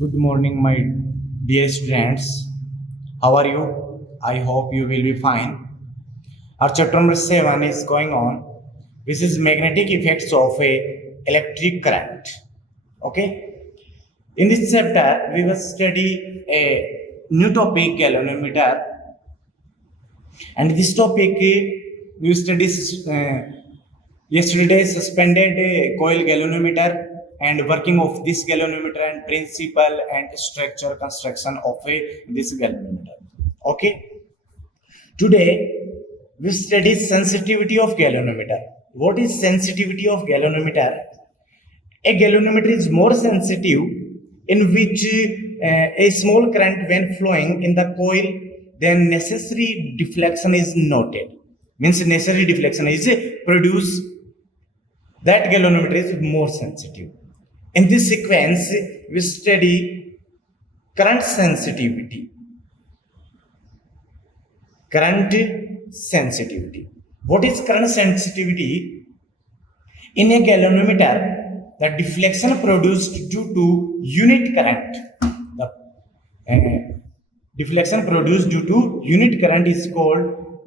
Good morning, my dear students. How are you? I hope you will be fine. Our chapter number 7 is going on. This is magnetic effects of a electric current. Okay. In this chapter, we will study a new topic, galvanometer, and this topic we studied yesterday suspended coil galvanometer and working of this galvanometer and principle and structure construction of this galvanometer. Okay, today we study sensitivity of galvanometer. What is sensitivity of galvanometer? A galvanometer is more sensitive in which a small current when flowing in the coil, then necessary deflection is noted. Means necessary deflection is produced. That galvanometer is more sensitive. In this sequence, we study current sensitivity. Current sensitivity. What is current sensitivity? In a galvanometer, the deflection produced due to unit current. The deflection produced due to unit current is called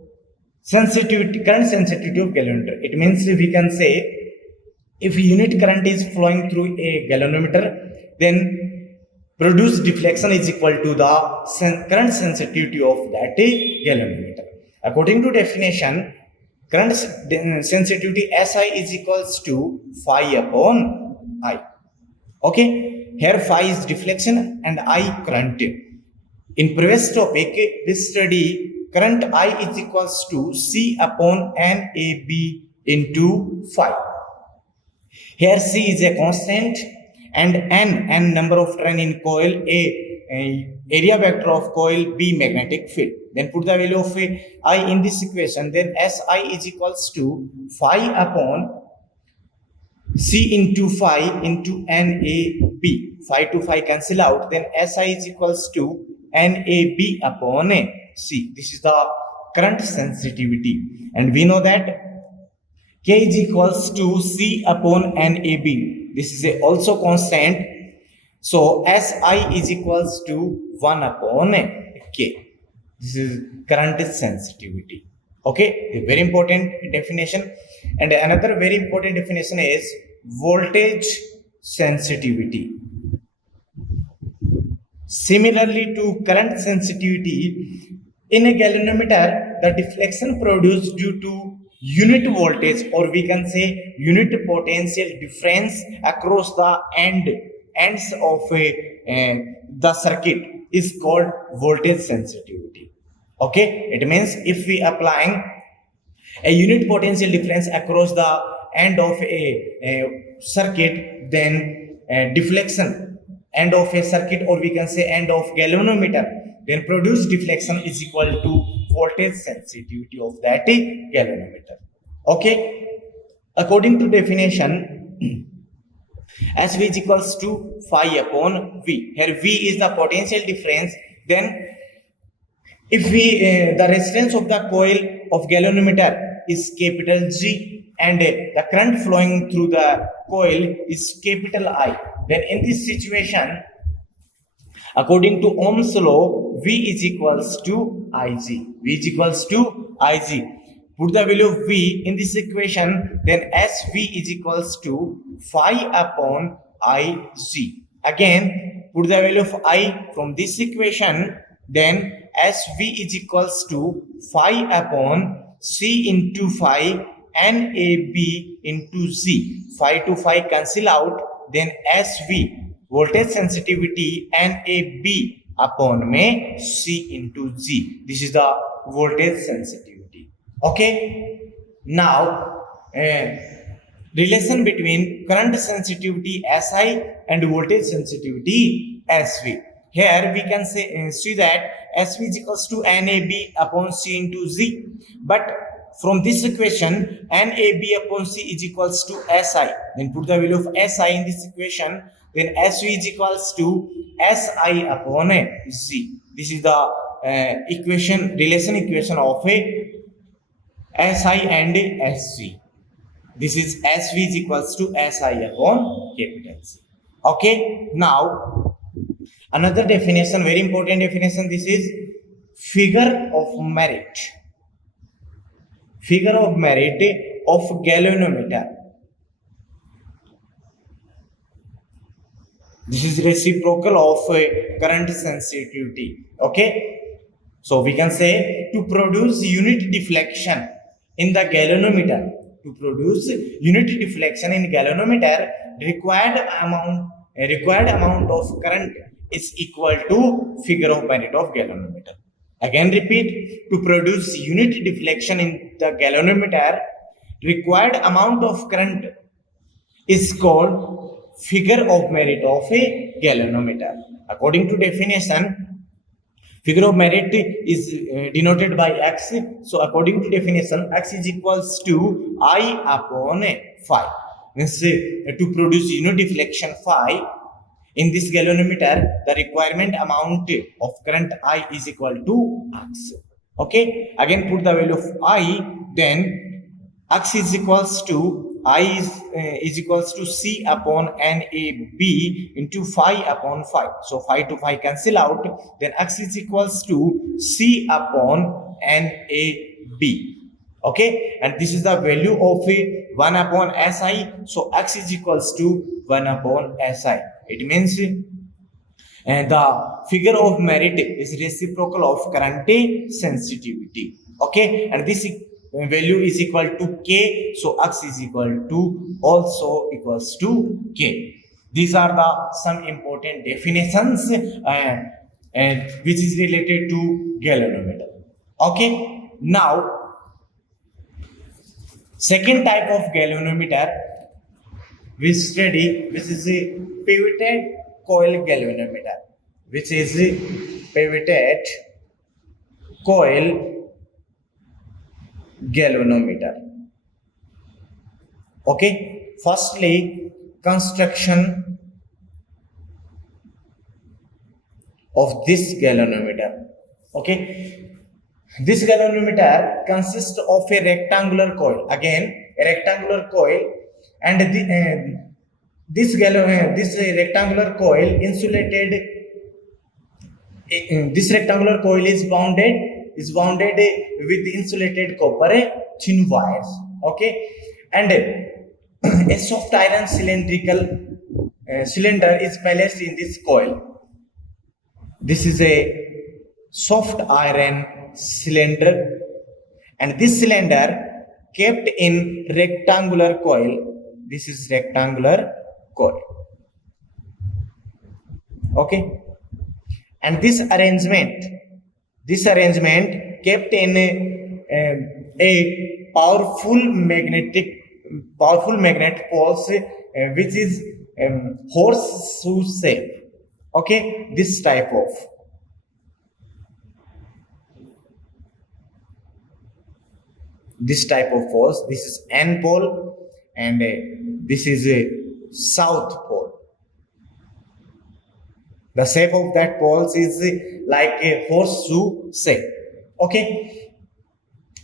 sensitivity, current sensitivity of galvanometer. It means we can say if unit current is flowing through a galvanometer, then produced deflection is equal to the current sensitivity of that galvanometer. According to definition, current sensitivity SI is equals to phi upon I. Okay, here phi is deflection and I current. In previous topic, we study current I is equals to C upon NAB into phi. Here C is a constant and n number of turn in coil, a area vector of coil, B magnetic field. Then put the value of I in this equation. Then SI is equals to phi upon C into phi into NAB. Phi to phi cancel out. Then SI is equals to NAB upon C. This is the current sensitivity. And we know that K is equals to C upon NAB. This is also constant. So SI is equals to 1 upon K. This is current sensitivity. Okay, a very important definition. And another very important definition is voltage sensitivity. Similarly to current sensitivity, in a galvanometer, the deflection produced due to unit voltage, or we can say unit potential difference across the ends of the circuit is called voltage sensitivity. Okay, it means if we applying a unit potential difference across the end of a circuit, then deflection end of a circuit, or we can say end of galvanometer, then produced deflection is equal to voltage sensitivity of that galvanometer. Okay, according to definition, SV is equals to phi upon V. Here V is the potential difference. Then if we the resistance of the coil of galvanometer is capital G and the current flowing through the coil is capital I, then in this situation, according to Ohm's law, V is equals to Ig. V is equals to Ig. Put the value of V in this equation, then SV is equals to phi upon Ig. Again, put the value of I from this equation, then SV is equals to phi upon C into phi NAB into Z. Phi to phi cancel out, then SV, voltage sensitivity, NAB upon C into Z. This is the voltage sensitivity. Okay, now relation between current sensitivity SI and voltage sensitivity SV. Here we can say see that SV is equals to NAB upon C into Z. But from this equation, NAB upon C is equals to SI. Then put the value of SI in this equation. Then SV is equals to SI upon Z. This is the relation equation of a SI and SG. This is SV is equals to SI upon capital C. Okay, now Another definition, very important definition, this is figure of merit. Figure of merit of galvanometer. This is reciprocal of current sensitivity. Okay, so we can say to produce unit deflection in the galvanometer, to produce unit deflection in galvanometer, required amount of current is equal to figure of merit of galvanometer. Again repeat, to produce unit deflection in the galvanometer, required amount of current is called figure of merit of a galvanometer. According to definition, figure of merit is denoted by x. So according to definition, x is equals to I upon phi. Means to produce unit deflection phi in this galvanometer, the requirement amount of current I is equal to x. Okay, again put the value of I, then x is equals to I is equals to C upon NAB into phi upon phi. So phi to phi cancel out. Then x is equals to C upon NAB. Okay, and this is the value of 1 upon SI. So x is equals to 1 upon SI. It means the figure of merit is reciprocal of current sensitivity. Okay, and this value is equal to K, so x is equal to also equals to K. These are the some important definitions which is related to galvanometer. Okay, now second type of galvanometer we study, which is a pivoted coil galvanometer, which is a pivoted coil galvanometer. Okay, firstly, construction of this galvanometer. Okay, this galvanometer consists of a rectangular coil, again a rectangular coil, and this rectangular coil insulated. This rectangular coil is bounded with insulated copper thin wires. Okay, and a soft iron cylindrical cylinder is placed in this coil. This is a soft iron cylinder, and this cylinder kept in rectangular coil. This is rectangular coil. Okay, and this arrangement kept in a powerful magnet poles which is horseshoe shape. Okay, this type of poles. This is N pole, and this is a south pole. The shape of that poles is like a horseshoe shape. Okay,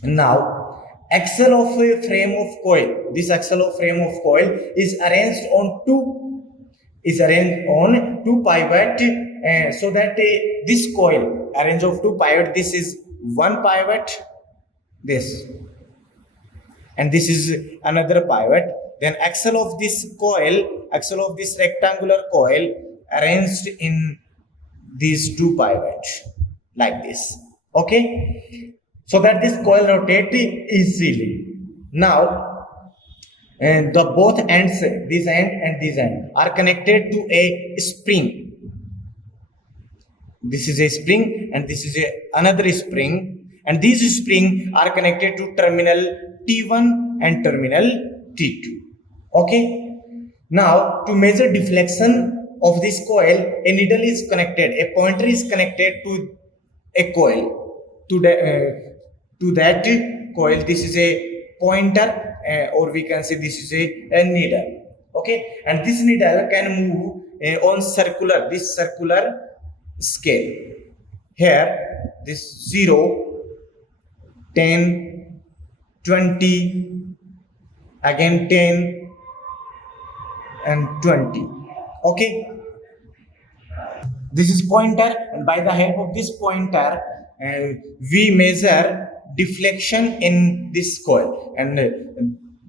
now axle of a frame of coil. This axle of frame of coil is arranged on two pivot, so that this coil arranged of two pivot. This is one pivot, this, and this is another pivot. Then axle of this rectangular coil arranged in these two pivots like this. Okay, so that this coil rotates easily. Now, and the both ends, this end and this end, are connected to a spring. This is a spring, and this is another spring, and these springs are connected to terminal T1 and terminal T2. Okay, now to measure deflection of this coil, a needle is connected, a pointer is connected to a coil, to that coil. This is a pointer, or we can say this is a needle. Okay, and this needle can move on circular scale. Here this 0, 10, 20, again 10 and 20. Okay, This is pointer, and by the help of this pointer, we measure deflection in this coil, and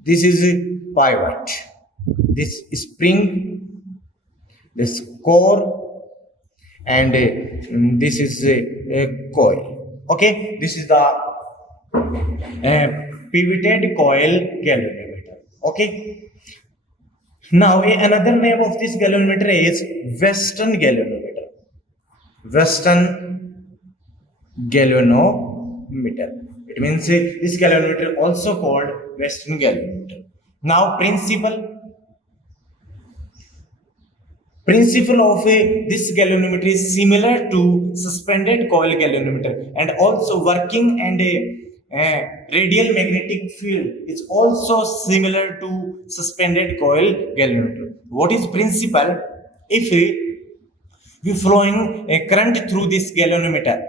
this is a pivot, this spring, this core, and this is a coil. Okay, this is the pivoted coil galvanometer. Okay, now another name of this galvanometer is Western galvanometer. Western galvanometer. It means this galvanometer also called Western galvanometer. Now principle of this galvanometer is similar to suspended coil galvanometer, and also working and radial magnetic field is also similar to suspended coil galvanometer. What is principle? If we flowing a current through this galvanometer,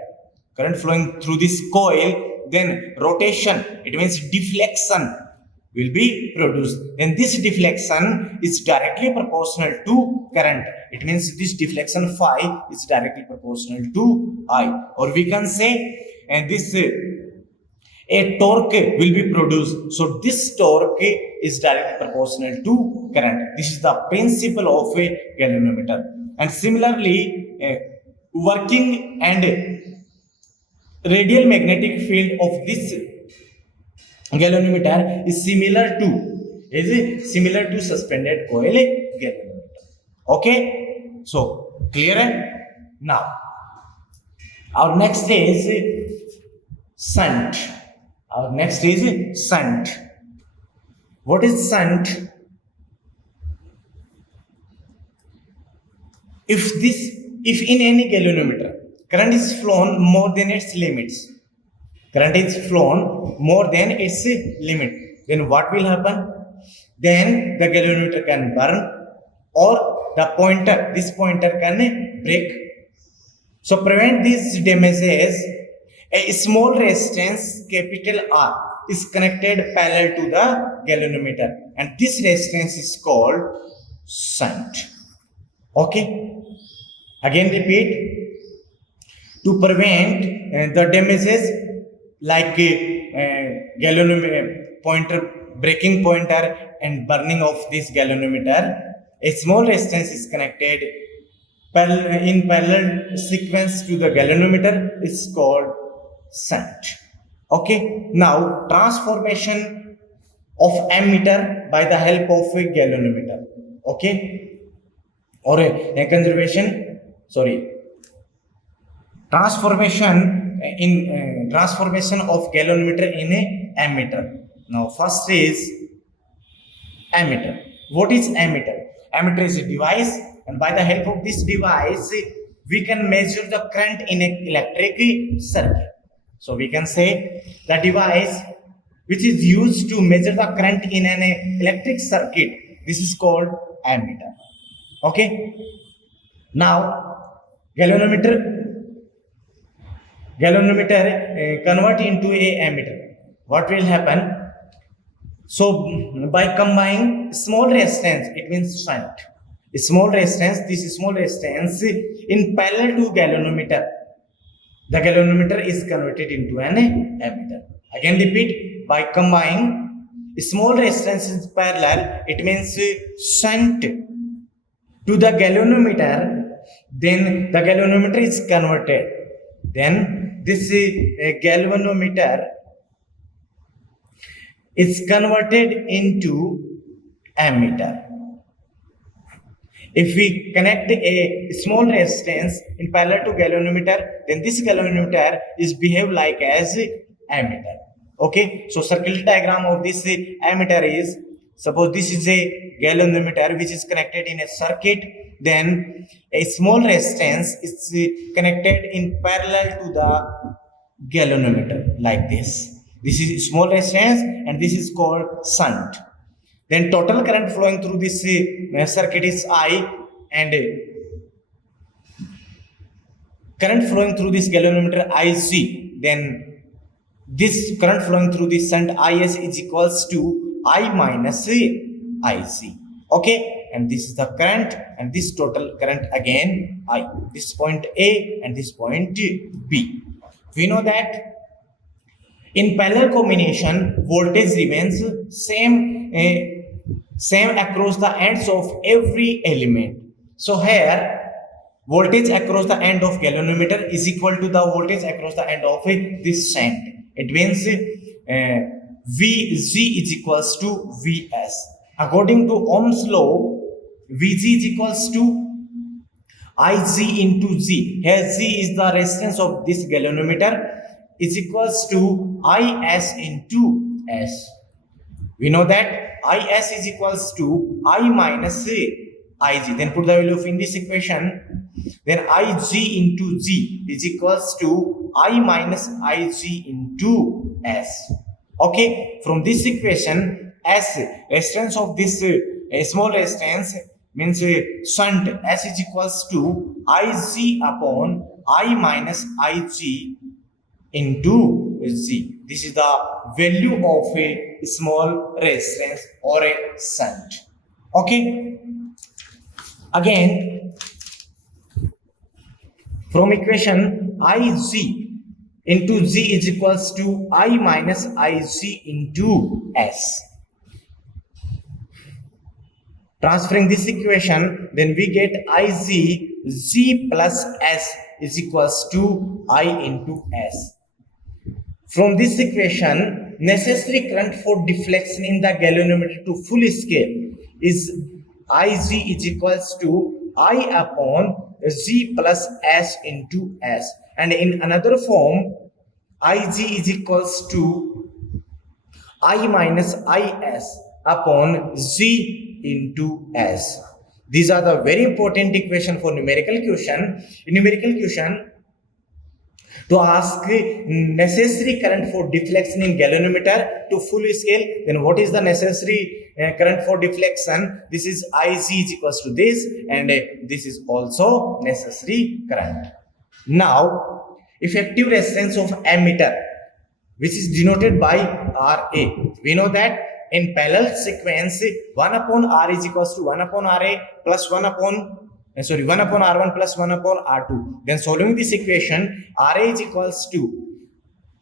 current flowing through this coil, then rotation, it means deflection, will be produced. Then this deflection is directly proportional to current. It means this deflection phi is directly proportional to I, or we can say, and this a torque will be produced. So this torque is directly proportional to current. This is the principle of a galvanometer. And similarly, working and radial magnetic field of this galvanometer is similar to suspended coil galvanometer. Okay, so clear? Now our next is shunt. What is shunt? If in any galvanometer current is flown more than its limits, then what will happen? Then the galvanometer can burn, or this pointer can break. So prevent these damages, a small resistance capital R is connected parallel to the galvanometer, and this resistance is called shunt. Okay, again repeat. To prevent the damages like galvanometer pointer, breaking pointer and burning of this galvanometer, a small resistance is connected in parallel sequence to the galvanometer is called shunt. Okay, now transformation of ammeter by the help of a galvanometer. Okay, or a conservation, transformation of galvanometer in a ammeter. Now first is ammeter. What is ammeter? Ammeter is a device, and by the help of this device we can measure the current in an electric circuit. So we can say the device which is used to measure the current in an electric circuit, this is called ammeter. Okay, now galvanometer convert into a ammeter. What will happen? So by combining small resistance, it means shunt, this small resistance in parallel to galvanometer, the galvanometer is converted into an ammeter. Again repeat, by combining small resistance in parallel, it means shunt to the galvanometer, then the galvanometer is converted, then this galvanometer is converted into ammeter. If we connect a small resistance in parallel to galvanometer, then this galvanometer is behave like as ammeter. Okay, so circuit diagram of this ammeter is, suppose this is a galvanometer which is connected in a circuit, then a small resistance is connected in parallel to the galvanometer like this. This is small resistance and this is called shunt. Then total current flowing through this circuit is I, and current flowing through this galvanometer IC. Then this current flowing through this shunt IS is equals to I minus IC. Okay, and this is the current, and this total current again I. This point A and this point B. We know that in parallel combination, voltage remains same across the ends of every element. So here, voltage across the end of galvanometer is equal to the voltage across the end of this shunt. It means Vg is equals to Vs. According to Ohm's law, Vg is equals to Ig into Z. Here Z is the resistance of this galvanometer, is equals to Is into S. We know that Is is equals to I minus Ig. Then put the value of in this equation. Then Ig into Z is equals to I minus Ig into S. Okay. From this equation, S, resistance of this small resistance, means shunt, S is equals to Ig upon I minus Ig into Z. This is the value of a small resistance or a shunt. Okay. Again, from equation Ig into Z is equals to I minus Ig into S. Transferring this equation, then we get Ig Z plus S is equals to I into S. From this equation, necessary current for deflection in the galvanometer to full scale is Ig is equals to I upon Z plus S into S. And in another form, Ig is equals to I minus Is upon Z into S. These are the very important equation for numerical question. In numerical question, to ask necessary current for deflection in galvanometer to full scale, then what is the necessary current for deflection? This is Ig is equals to this, and this is also necessary current. Now, effective resistance of ammeter, which is denoted by Ra. We know that in parallel sequence, 1 upon R is equals to 1 upon Ra plus 1 upon 1 upon R1 plus 1 upon R2. Then solving this equation, Ra is equals to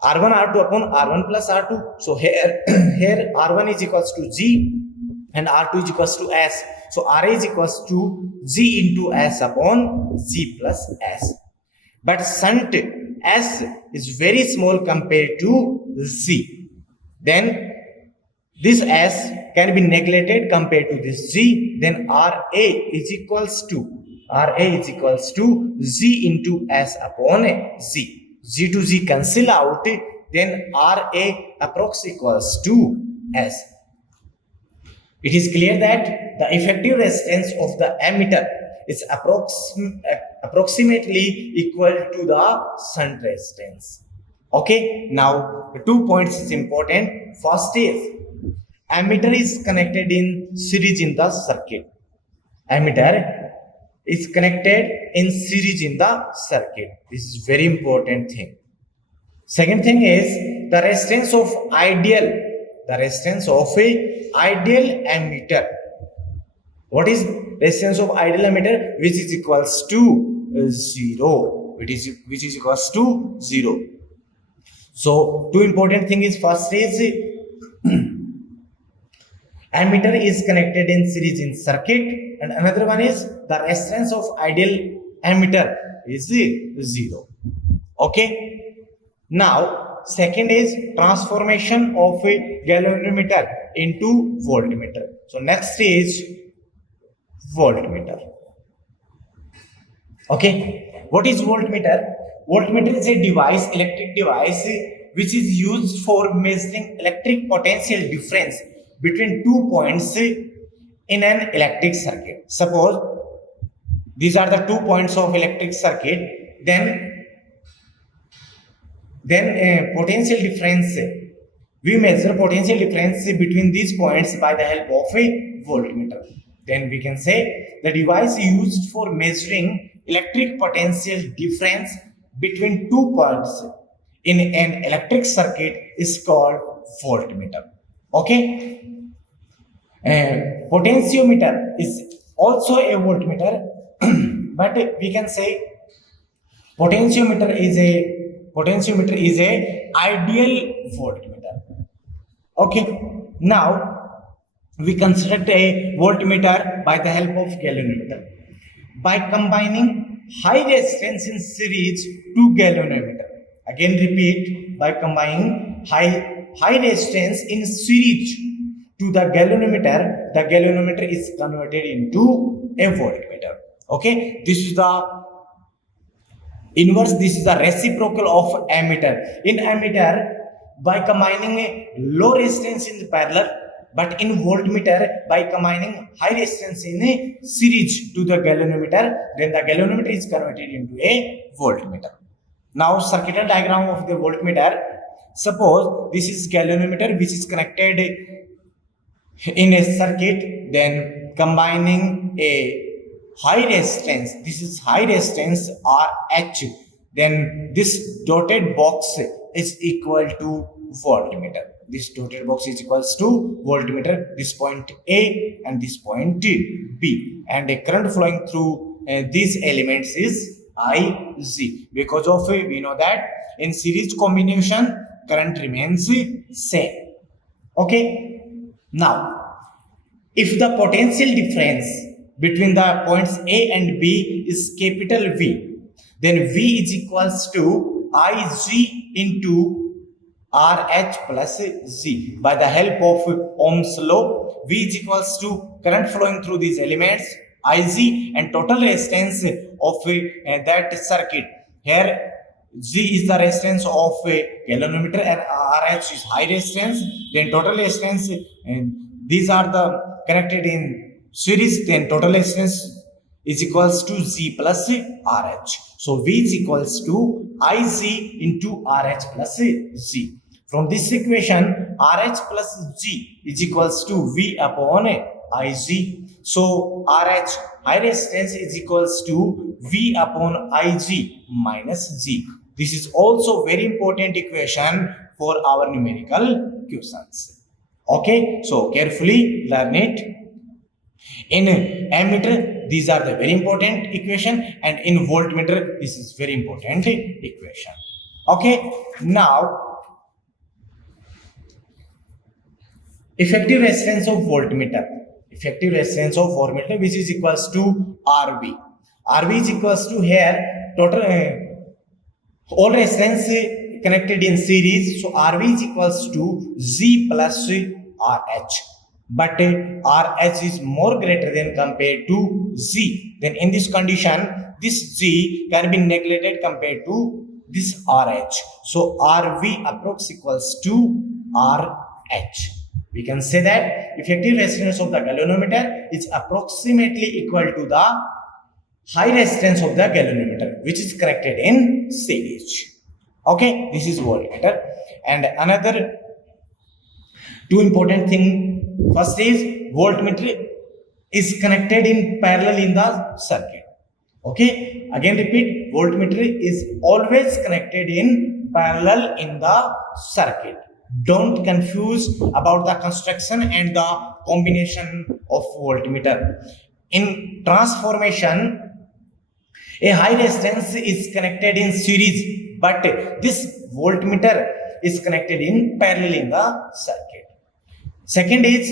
R1 R2 upon R1 plus R2. So here R1 is equals to G and R2 is equals to S. So Ra is equals to G into S upon G plus S. But shunt S is very small compared to Z. Then this S can be neglected compared to this G. Then Ra is equals to Z into S upon Z. Z to Z cancel out. Then Ra approx equals to S. It is clear that the effective resistance of the ammeter is approximately equal to the shunt resistance. Okay. Now the 2 points is important. First is ammeter is connected in series in the circuit. Ammeter is connected in series in the circuit. This is very important thing. Second thing is the resistance of ideal ammeter. What is resistance of ideal ammeter? Which is equals to 0. Which is equals to 0. So two important thing is, first is ammeter is connected in series in circuit, and another one is the resistance of ideal ammeter is 0. Okay. Now second is transformation of a galvanometer into voltmeter. So next is voltmeter. Okay. What is voltmeter? Voltmeter is a device, electric device, which is used for measuring electric potential difference between 2 points in an electric circuit. Suppose these are the 2 points of electric circuit, then potential difference, we measure potential difference between these points by the help of a voltmeter. Then we can say the device used for measuring electric potential difference between 2 points in an electric circuit is called voltmeter. Okay. Potentiometer is also a voltmeter, but we can say potentiometer is a ideal voltmeter. Okay, now we construct a voltmeter by the help of galvanometer by combining high resistance in series to galvanometer. Again, repeat, by combining high resistance in series to the galvanometer is converted into a voltmeter. Okay, this is the inverse, this is the reciprocal of ammeter. In ammeter, by combining a low resistance in parallel, but in voltmeter, by combining high resistance in a series to the galvanometer, then the galvanometer is converted into a voltmeter. Now, circuital diagram of the voltmeter. Suppose this is galvanometer which is connected in a circuit, then combining a high resistance, this is high resistance RH, then this dotted box is equal to voltmeter. This dotted box is equals to voltmeter, this point A and this point B, and a current flowing through these elements is IZ. Because of we know that in series combination current remains same. Okay, now if the potential difference between the points A and B is capital V, then V is equals to Ig into RH plus Z. By the help of Ohm's law, V is equals to current flowing through these elements, Ig, and total resistance of that circuit. Here Z is the resistance of a galvanometer and RH is high resistance. Then total resistance, and these are the connected in series. Then total resistance is equals to Z plus RH. So V is equals to Iz into RH plus Z. From this equation, RH plus Z is equals to V upon Iz. So RH high resistance is equals to V upon Ig minus Z. This is also very important equation for our numerical questions. Okay, so carefully learn it. In ammeter, these are the very important equation, and in voltmeter, this is very important equation. Okay, now effective resistance of voltmeter. Effective resistance of voltmeter, which is equals to RV. RV is equals to here total all resistance connected in series. So RV is equals to Z plus RH. But RH is more greater than compared to Z. Then in this condition, this Z can be neglected compared to this RH. So RV approx equals to RH. We can say that effective resistance of the galvanometer is approximately equal to the high resistance of the galvanometer, which is connected in series. Okay, this is voltmeter. And another two important thing. First is voltmeter is connected in parallel in the circuit. Okay, again repeat, voltmeter is always connected in parallel in the circuit. Don't confuse about the construction and the combination of voltmeter. In transformation, a high resistance is connected in series, but this voltmeter is connected in parallel in the circuit. Second is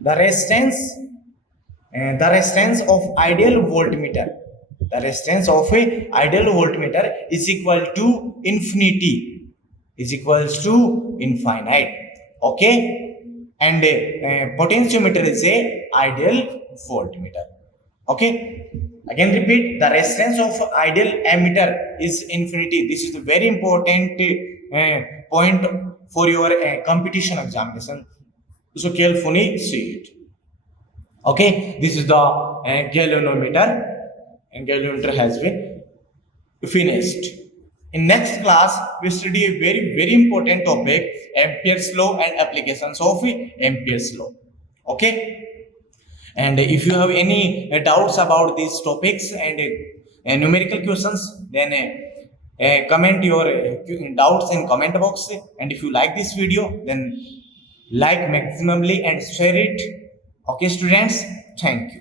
the resistance of ideal voltmeter. The resistance of a ideal voltmeter is equal to infinity, is equals to infinite. Okay, and potentiometer is a ideal voltmeter. Okay, again repeat, the resistance of ideal ammeter is infinity. This is a very important point for your competition examination. So carefully see it. Okay, this is the galvanometer, and galvanometer has been finished. In next class, we study a very important topic, Ampere's law and applications of Ampere's law. Okay, and if you have any doubts about these topics and numerical questions, then comment your doubts in comment box, and if you like this video, then like maximally and share it. Okay students, thank you.